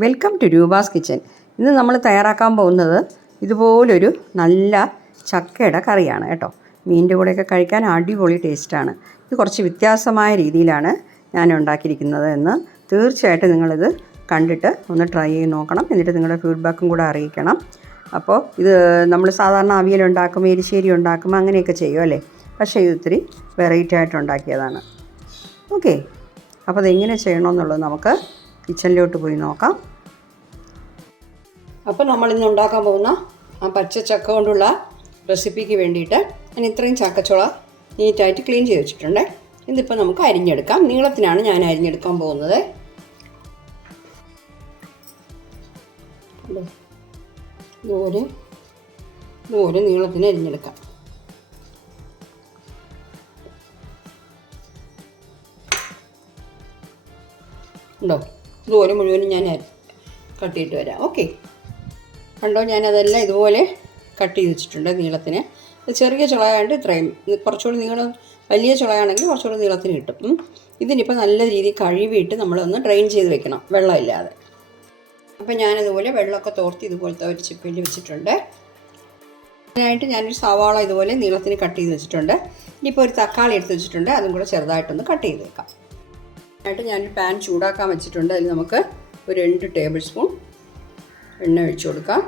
Welcome to Roopa's kitchen. ഇന്ന് നമ്മൾ തയ്യാറാക്കാൻ പോകുന്നത് ഇതുപോലൊരു നല്ല ചക്കയുടെ കറിയാണ് കേട്ടോ. മീനിന്റെ കൂടെയൊക്കെ കഴിക്കാൻ അടിപൊളി ടേസ്റ്റാണ്. ഇത് കുറച്ച് വ്യത്യാസമായ രീതിയിലാണ് ഞാൻ ഉണ്ടാക്കിയിരിക്കുന്നത് എന്ന് തീർച്ചയായിട്ടും നിങ്ങളിത് കണ്ടിട്ട് ഒന്ന് ട്രൈ ചെയ്ത് നോക്കണം. എന്നിട്ട് നിങ്ങളുടെ ഫീഡ്ബാക്കും കൂടെ അറിയിക്കണം. അപ്പോൾ ഇത് നമ്മൾ സാധാരണ അവിയൽ ഉണ്ടാക്കും എരിശ്ശേരി ഉണ്ടാക്കും അങ്ങനെയൊക്കെ ചെയ്യും അല്ലേ? പക്ഷേ ഇത് ഇത്തിരി വെറൈറ്റി ആയിട്ട് ഉണ്ടാക്കിയതാണ്. ഓക്കെ. അപ്പോൾ അതെങ്ങനെ ചെയ്യണമെന്നുള്ളത് നമുക്ക് കിച്ചണിലോട്ട് പോയി നോക്കാം. അപ്പോൾ നമ്മൾ ഇന്ന് ഉണ്ടാക്കാൻ പോകുന്ന ആ പച്ച ചക്ക കൊണ്ടുള്ള റെസിപ്പിക്ക് വേണ്ടിയിട്ട് ഞാൻ ഇത്രയും ചക്കച്ചുള നീറ്റായിട്ട് ക്ലീൻ ചെയ്ത് വെച്ചിട്ടുണ്ട്. ഇതിപ്പോൾ നമുക്ക് അരിഞ്ഞെടുക്കാം. നീളത്തിനാണ് ഞാൻ അരിഞ്ഞെടുക്കാൻ പോകുന്നത്. ഇതുപോലെ ഇതുപോലെ നീളത്തിന് അരിഞ്ഞെടുക്കാം. ഉണ്ടോ? ഇതുപോലെ മുഴുവനും ഞാൻ കട്ട് ചെയ്തിട്ട് വരാം. ഓക്കെ കണ്ടോ ഞാനതെല്ലാം ഇതുപോലെ കട്ട് ചെയ്ത് വെച്ചിട്ടുണ്ട് നീളത്തിന് ചെറിയ ചുളയായിട്ട് ഇത്രയും. കുറച്ചുകൂടി നീളം വലിയ ചുളയാണെങ്കിൽ കുറച്ചുകൂടി നീളത്തിന് കിട്ടും. ഇതിനിപ്പോൾ നല്ല രീതിയിൽ കഴുകിയിട്ട് നമ്മളൊന്ന് ഡ്രെയിൻ ചെയ്ത് വെക്കണം വെള്ളമില്ലാതെ. അപ്പോൾ ഞാനതുപോലെ വെള്ളമൊക്കെ തോർത്തി ഇതുപോലത്തെ ഒരു ചിപ്പിൽ വെച്ചിട്ടുണ്ട്. അതിനായിട്ട് ഞാനൊരു സവാള ഇതുപോലെ നീളത്തിന് കട്ട് ചെയ്ത് വെച്ചിട്ടുണ്ട്. ഇനിയിപ്പോൾ ഒരു തക്കാളി എടുത്ത് വെച്ചിട്ടുണ്ട്. അതും കൂടെ ചെറുതായിട്ടൊന്ന് കട്ട് ചെയ്ത് വെക്കാം ആയിട്ട് ഞാൻ പാൻ ചൂടാക്കാൻ വെച്ചിട്ടുണ്ട്. അതിൽ നമുക്ക് ഒരു രണ്ട് ടേബിൾ സ്പൂൺ എണ്ണ ഒഴിച്ചു കൊടുക്കാം.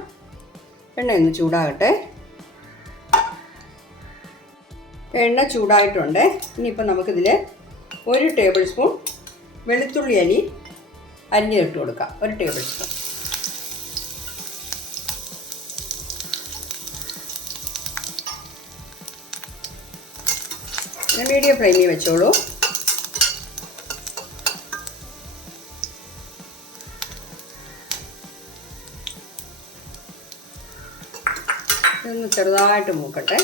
എണ്ണ ഒന്ന് ചൂടാകട്ടെ. എണ്ണ ചൂടായിട്ടുണ്ട്. ഇനിയിപ്പോൾ നമുക്കിതിൽ ഒരു ടേബിൾ സ്പൂൺ വെളുത്തുള്ളി അരി അരിഞ്ഞിട്ട് കൊടുക്കാം. ഒരു ടേബിൾ സ്പൂൺ മീഡിയം ഫ്ലെയിമിൽ വെച്ചോളൂ. ഇതൊന്ന് ചെറുതായിട്ട് മൂക്കട്ടെ.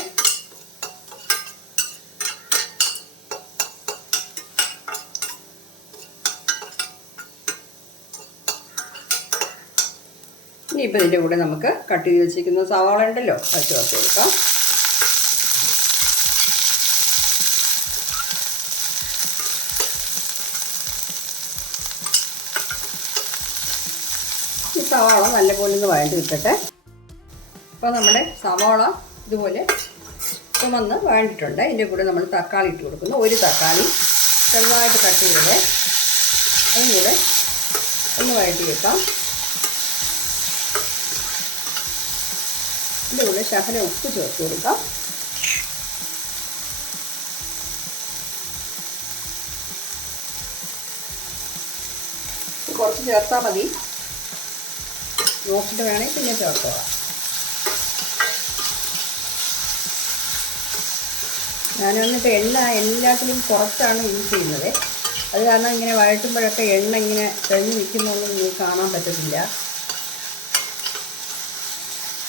ഇനി ഇനിയിപ്പോൾ ഇതിന്റെ കൂടെ നമുക്ക് കട്ട് ചെയ്ത് വെച്ചിരിക്കുന്ന സവാള ഉണ്ടല്ലോ അത് ചേർത്ത് കൊടുക്കാം. ഈ സവാള നല്ലപോലെ ഒന്ന് വഴണ്ടി കിട്ടട്ടെ അപ്പോൾ നമ്മുടെ സവാള ഇതുപോലെ ചുമന്ന് വേണ്ടിയിട്ടുണ്ട്. ഇതിന്റെ കൂടെ നമ്മൾ തക്കാളി ഇട്ട് കൊടുക്കുന്നു. ഒരു തക്കാളി ചെറുതായിട്ട് കട്ട് ചെയ്ത് അതും കൂടെ ഒന്ന് വഴറ്റി വെക്കാം. ഇതിന്റെ കൂടെ ശകലം ഉപ്പ് ചേർത്ത് കൊടുക്കാം. കുറച്ച് ചേർത്താൽ മതി. നോക്കിയിട്ട് വേണമെങ്കിൽ പിന്നെ ചേർത്തോളാം. ഞാൻ വന്നിട്ട് എണ്ണ എല്ലാത്തിലും കുറച്ചാണ് യൂസ് ചെയ്യുന്നത്. അത് കാരണം ഇങ്ങനെ വഴറ്റുമ്പോഴൊക്കെ എണ്ണ ഇങ്ങനെ തെളിഞ്ഞ് നിൽക്കുന്നൊന്നും നിങ്ങൾക്ക് കാണാൻ പറ്റത്തില്ല.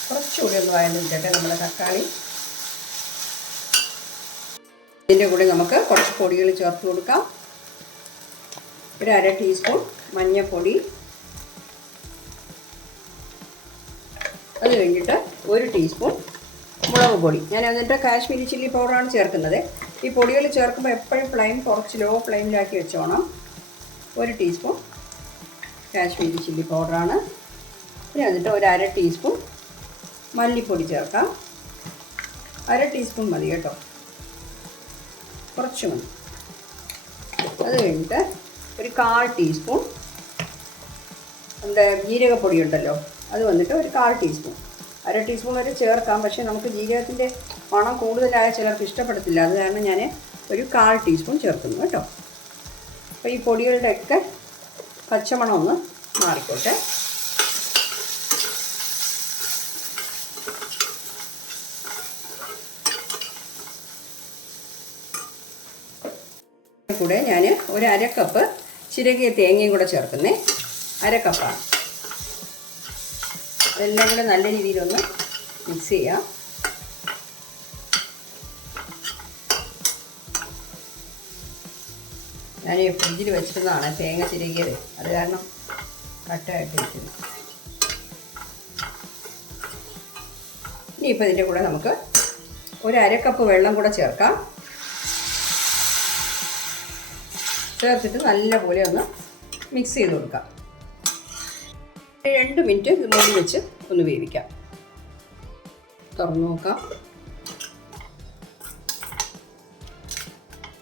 കുറച്ചുകൂടി ഒന്ന് വഴന്നിട്ടേ നമ്മുടെ തക്കാളി. ഇതിന്റെ കൂടെ നമുക്ക് കുറച്ച് പൊടികൾ ചേർത്ത് കൊടുക്കാം. ഒരു അര ടീസ്പൂൺ മഞ്ഞൾപ്പൊടി അത് കഴിഞ്ഞിട്ട് ഒരു ടീസ്പൂൺ മുളക് പൊടി. ഞാൻ എന്നിട്ട് കാശ്മീരി ചില്ലി പൗഡറാണ് ചേർക്കുന്നത്. ഈ പൊടികൾ ചേർക്കുമ്പോൾ എപ്പോഴും ഫ്ലെയിം കുറച്ച് ലോ ഫ്ലെയിമിലാക്കി വെച്ചോണം. ഒരു ടീസ്പൂൺ കാശ്മീരി ചില്ലി പൗഡറാണ്. പിന്നെ എന്നിട്ട് ഒരു അര ടീസ്പൂൺ മല്ലിപ്പൊടി ചേർക്കാം. അര ടീസ്പൂൺ മതി കേട്ടോ. കുറച്ച് മതി. അത് കഴിഞ്ഞിട്ട് ഒരു കാൽ ടീസ്പൂൺ നമ്മുടെ ജീരകപ്പൊടി ഉണ്ടല്ലോ അത് വന്നിട്ട് ഒരു കാൽ ടീസ്പൂൺ. അര ടീസ്പൂൺ വരെ ചേർക്കാം. പക്ഷേ നമുക്ക് ജീരകത്തിന്റെ മണം കൂടുതലായ ചിലർക്ക് ഇഷ്ടപ്പെടത്തില്ല. അത് കാരണം ഞാൻ ഒരു കാൽ ടീസ്പൂൺ ചേർക്കുന്നു കേട്ടോ. അപ്പോൾ ഈ പൊടികളുടെയൊക്കെ പച്ചമണം ഒന്ന് മാറിക്കോട്ടെ. കൂടെ ഞാൻ ഒരു അര കപ്പ് ചിരകിയ തേങ്ങയും കൂടെ ചേർക്കുന്നേ. അര കപ്പാണ് അതെല്ലാം കൂടെ നല്ല രീതിയിലൊന്ന് മിക്സ് ചെയ്യാം. ഞാൻ ഈ ഫ്രിഡ്ജിൽ വെച്ചിരുന്നതാണ് തേങ്ങ ചിരകിയത്. അത് കാരണം കട്ടയായിട്ടിരിക്കുന്നു. ഇനിയിപ്പോൾ ഇതിന്റെ കൂടെ നമുക്ക് ഒരു അരക്കപ്പ് കപ്പ് വെള്ളം കൂടെ ചേർക്കാം. ചേർത്തിട്ട് നല്ലപോലെ ഒന്ന് മിക്സ് ചെയ്ത് കൊടുക്കാം. രണ്ട് മിനിറ്റ് ഇത് മൂടി വെച്ച് ഒന്ന് വേവിക്കാം. തുറന്നു നോക്കാം.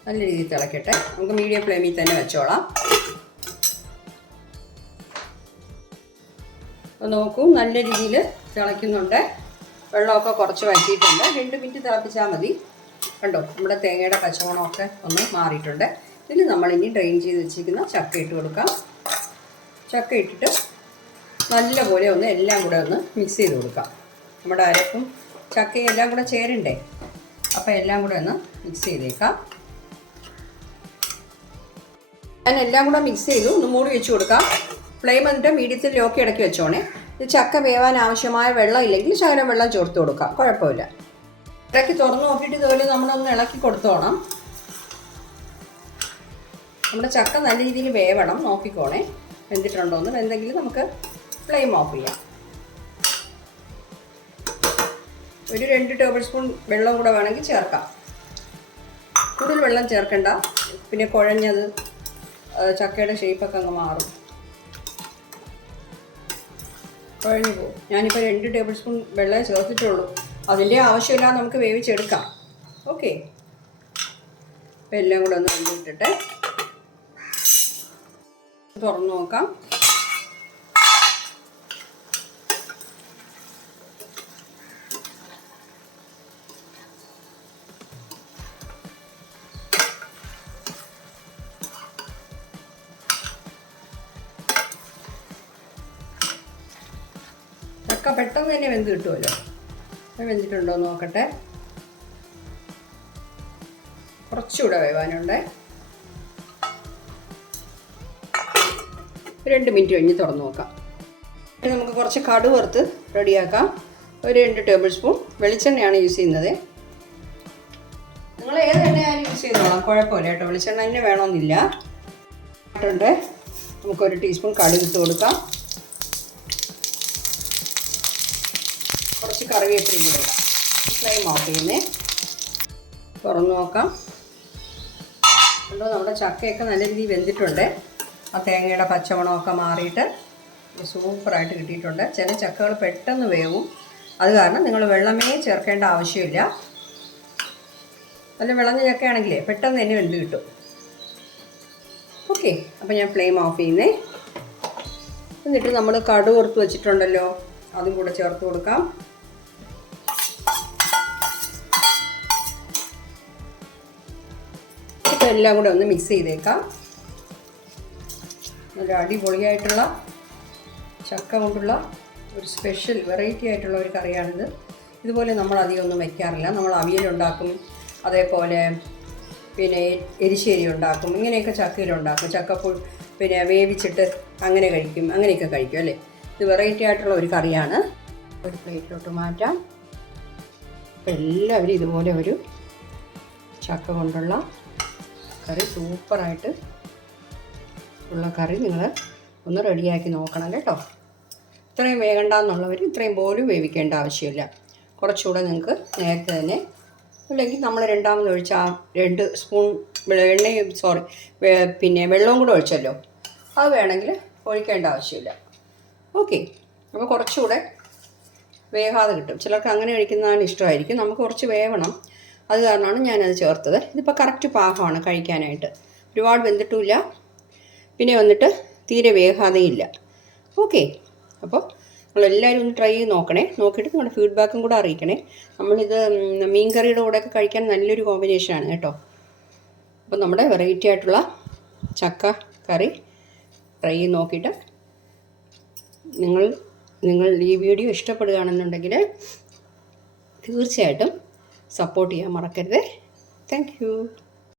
നല്ല രീതിയിൽ തിളക്കട്ടെ. നമുക്ക് മീഡിയം ഫ്ലെയിമിൽ തന്നെ വെച്ചോളാം. അപ്പോൾ നോക്കൂ നല്ല രീതിയിൽ തിളയ്ക്കുന്നുണ്ട്. വെള്ളമൊക്കെ കുറച്ച് വറ്റിയിട്ടുണ്ട്. രണ്ട് മിനിറ്റ് തിളപ്പിച്ചാൽ മതി. കണ്ടോ നമ്മുടെ തേങ്ങയുടെ പച്ചമണമൊക്കെ ഒന്ന് മാറിയിട്ടുണ്ട്. ഇതിൽ നമ്മളിനി ഡ്രെയിൻ ചെയ്ത് വെച്ചിരിക്കുന്ന ചക്ക ഇട്ട് കൊടുക്കാം. ചക്ക ഇട്ടിട്ട് നല്ലപോലെ ഒന്ന് എല്ലാം കൂടെ ഒന്ന് മിക്സ് ചെയ്ത് കൊടുക്കാം. നമ്മുടെ അരപ്പും ചക്കയും എല്ലാം കൂടെ ചേരണ്ടേ? അപ്പോൾ എല്ലാം കൂടെ ഒന്ന് മിക്സ് ചെയ്തേക്കാം. ഞാൻ എല്ലാം കൂടെ മിക്സ് ചെയ്തു. ഒന്ന് മൂടി വെച്ച് കൊടുക്കാം. ഫ്ലെയിം എന്നിട്ട് മീഡിയത്തിൽ ലോക്കി ഇടയ്ക്ക് വെച്ചോണേ. ഇത് ചക്ക വേവാൻ ആവശ്യമായ വെള്ളം ഇല്ലെങ്കിൽ ശകലം വെള്ളം ചേർത്ത് കൊടുക്കാം. കുഴപ്പമില്ല. ഇടയ്ക്ക് തുറന്ന് നോക്കിയിട്ട് ഇതുപോലെ നമ്മളൊന്ന് ഇളക്കി കൊടുത്തോണം. നമ്മുടെ ചക്ക നല്ല രീതിയിൽ വേവണം. നോക്കിക്കോണേ. വെന്തിട്ടുണ്ടോ എന്ന്. വെന്തെങ്കിൽ നമുക്ക് ഫ്ലെയിം ഓഫ് ചെയ്യാം. ഒരു രണ്ട് ടേബിൾ സ്പൂൺ വെള്ളം കൂടെ വേണമെങ്കിൽ ചേർക്കാം. കൂടുതൽ വെള്ളം ചേർക്കണ്ട. പിന്നെ കുഴഞ്ഞത് ചക്കയുടെ ഷേപ്പൊക്കെ അങ്ങ് മാറും. കുഴഞ്ഞു പോകും. ഞാനിപ്പോൾ രണ്ട് ടേബിൾ സ്പൂൺ വെള്ളം ചേർത്തിട്ടുള്ളൂ. അതിന്റെ ആവശ്യമില്ല നമുക്ക് വേവിച്ചെടുക്കാം. ഓക്കെ. അപ്പം എല്ലാം കൂടെ ഒന്ന് വെന്തിട്ടിട്ടെ തുറന്നു നോക്കാം. ചക്ക പെട്ടെന്ന് തന്നെ വെന്ത് കിട്ടുമല്ലോ. വെന്തിട്ടുണ്ടോ നോക്കട്ടെ. കുറച്ചുകൂടെ വേവാനുണ്ട്. രണ്ട് മിനിറ്റ് കഴിഞ്ഞ് തുറന്നു നോക്കാം. ഇനി നമുക്ക് കുറച്ച് കടുവറുത്ത് റെഡിയാക്കാം. ഒരു രണ്ട് ടേബിൾ സ്പൂൺ വെളിച്ചെണ്ണയാണ് യൂസ് ചെയ്യുന്നത്. നിങ്ങൾ ഏത് എണ്ണയായാലും യൂസ് ചെയ്തോളാം. കുഴപ്പമില്ല കേട്ടോ. വെളിച്ചെണ്ണ തന്നെ വേണമെന്നില്ല. ഉണ്ട്. നമുക്കൊരു ടീസ്പൂൺ കടുക് കൊടുക്കാം. കൂടെ ഇടാം. ഫ്ലെയിം ഓഫ് ചെയ്യുന്നേ. തുറന്നു നോക്കാം. കണ്ടോ നമ്മുടെ ചക്കയൊക്കെ നല്ല രീതിയിൽ വെന്തിട്ടുണ്ട്. ആ തേങ്ങയുടെ പച്ചമണമൊക്കെ മാറിയിട്ട് സൂപ്പറായിട്ട് കിട്ടിയിട്ടുണ്ട്. ചില ചക്കകൾ പെട്ടെന്ന് വേവും. അത് കാരണം നിങ്ങൾ വെള്ളമേ ചേർക്കേണ്ട ആവശ്യമില്ല. നല്ല വിളഞ്ഞ ചക്കയാണെങ്കിലേ പെട്ടെന്ന് തന്നെ വെന്ത് കിട്ടും. ഓക്കെ അപ്പോൾ ഞാൻ ഫ്ലെയിം ഓഫ് ചെയ്യുന്നേ. എന്നിട്ട് നമ്മൾ കടു വറുത്ത് വെച്ചിട്ടുണ്ടല്ലോ അതും കൂടെ ചേർത്ത് കൊടുക്കാം. എല്ലാം കൂടെ ഒന്ന് മിക്സ് ചെയ്തേക്കാം. നല്ല അടിപൊളിയായിട്ടുള്ള ചക്ക കൊണ്ടുള്ള ഒരു സ്പെഷ്യൽ വെറൈറ്റി ആയിട്ടുള്ള ഒരു കറിയാണിത്. ഇതുപോലെ നമ്മൾ അധികം ഒന്നും വെക്കാറില്ല. നമ്മൾ അവിയലുണ്ടാക്കും അതേപോലെ പിന്നെ എരിശ്ശേരി ഉണ്ടാക്കും ഇങ്ങനെയൊക്കെ ചക്കയിലുണ്ടാക്കും ചക്കപ്പൂ പിന്നെ വേവിച്ചിട്ട് അങ്ങനെ കഴിക്കും അങ്ങനെയൊക്കെ കഴിക്കും അല്ലേ? ഇത് വെറൈറ്റി ആയിട്ടുള്ള ഒരു കറിയാണ്. ഒരു പ്ലേറ്റിലോട്ട് മാറ്റാം. എല്ലാവരും ഇതുപോലെ ഒരു ചക്ക കൊണ്ടുള്ള കറി സൂപ്പറായിട്ട് ഉള്ള കറി നിങ്ങൾ ഒന്ന് റെഡിയാക്കി നോക്കണം കേട്ടോ. ഇത്രയും വേകണ്ട എന്നുള്ളവർ ഇത്രയും പോലും വേവിക്കേണ്ട ആവശ്യമില്ല. കുറച്ചുകൂടെ നിങ്ങൾക്ക് നേരത്തെ തന്നെ അല്ലെങ്കിൽ നമ്മൾ രണ്ടാമത് ഒഴിച്ച ആ രണ്ട് സ്പൂൺ എണ്ണയും സോറി പിന്നെ വെള്ളവും കൂടെ ഒഴിച്ചല്ലോ. അത് വേണമെങ്കിൽ ഒഴിക്കേണ്ട ആവശ്യമില്ല. ഓക്കെ. അപ്പോൾ കുറച്ചുകൂടെ വേകാതെ കിട്ടും. ചിലർക്ക് അങ്ങനെ കഴിക്കുന്നതാണ് ഇഷ്ടമായിരിക്കും. നമുക്ക് കുറച്ച് വേവണം. അത് കാരണമാണ് ഞാനത് ചേർത്തത്. ഇതിപ്പോൾ കറക്റ്റ് പാകമാണ് കഴിക്കാനായിട്ട്. ഒരുപാട് വെന്തിട്ടുമില്ല. പിന്നെ വന്നിട്ട് തീരെ വേകാതെയില്ല. ഓക്കെ അപ്പോൾ നിങ്ങളെല്ലാവരും ഒന്ന് ട്രൈ ചെയ്ത് നോക്കണേ. നോക്കിയിട്ട് നിങ്ങളുടെ ഫീഡ്ബാക്കും കൂടെ അറിയിക്കണേ. നമ്മളിത് മീൻകറിയുടെ മീൻ കറിയുടെ കൂടെയൊക്കെ കഴിക്കാൻ നല്ലൊരു കോമ്പിനേഷനാണ് കേട്ടോ. അപ്പോൾ നമ്മുടെ വെറൈറ്റി ആയിട്ടുള്ള ചക്ക കറി ട്രൈ ചെയ്ത് നോക്കിയിട്ട് നിങ്ങൾ നിങ്ങൾ ഈ വീഡിയോ ഇഷ്ടപ്പെടുകയാണെന്നുണ്ടെങ്കിൽ തീർച്ചയായിട്ടും സപ്പോർട്ട് ചെയ്യാൻ മറക്കരുത്. താങ്ക്